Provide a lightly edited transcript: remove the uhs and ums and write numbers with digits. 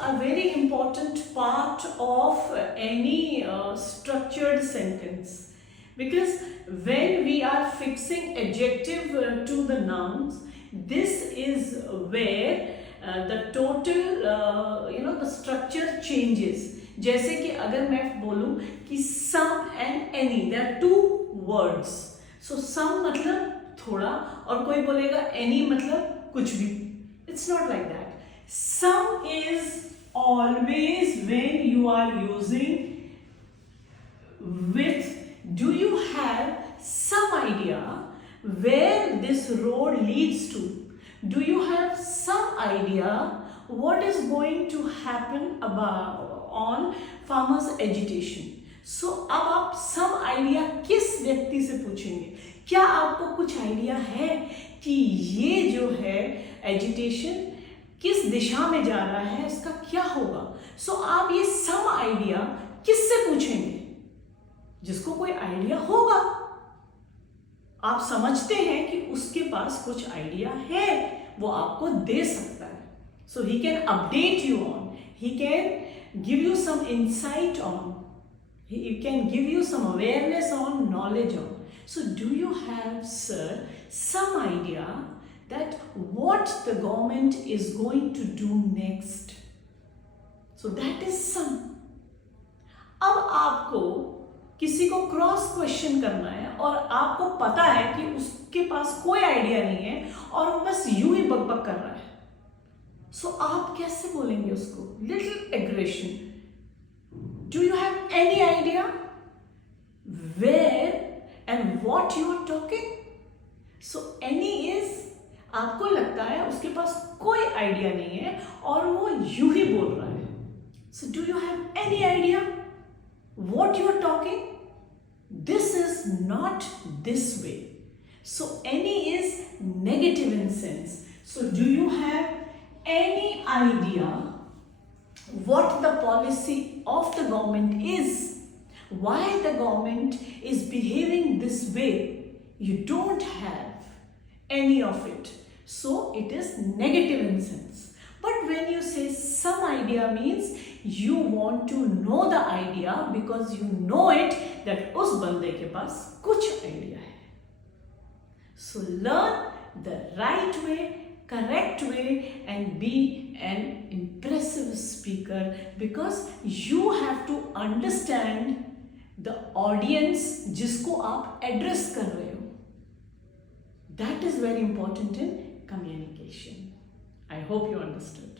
a very important part of any structured sentence, because when we are fixing adjective to the nouns, this is where the total the structure changes. जैसे कि अगर मैं बोलूं कि some and any, there are two words. So some मतलब थोड़ा और कोई बोलेगा any मतलब कुछ भी. It's not like that. Some is always when you are using with. Do you have some idea where this road leads to? Do you have some idea what is going to happen about on farmers agitation? So अब आप some idea किस व्यक्ति से पूछेंगे? क्या आपको कुछ idea है कि ये जो है एजिटेशन किस दिशा में जा रहा है, इसका क्या होगा? सो आप ये सम आइडिया किससे पूछेंगे? जिसको कोई आइडिया होगा, आप समझते हैं कि उसके पास कुछ आइडिया है, वो आपको दे सकता है. So he can update you on, he can give you some insight on, he can give you some awareness on, knowledge on. So do you have, sir, some idea that what the government is going to do next? So that is some. अब आपको किसी को cross question करना है और आपको पता है कि उसके पास कोई आइडिया नहीं है और वो बस यूं ही बकबक कर रहा है. सो आप कैसे बोलेंगे उसको? Little aggression. Do you have any idea where and what you are talking? So any is आपको लगता है उसके पास कोई आइडिया नहीं है और वो यूं ही बोल रहा है. So do you have any idea what you are talking? This is not this way. So any is negative in sense. So do you have any idea what the policy of the government is, why the government is behaving this way? You don't have any of it, so it is negative in sense. But when you say some idea, means you want to know the idea because you know it that उस बंदे के पास कुछ idea है. So learn the right way, correct way, and be an impressive speaker, because you have to understand the audience जिसको आप address कर रहे हो. That is very important in communication. I hope you understood.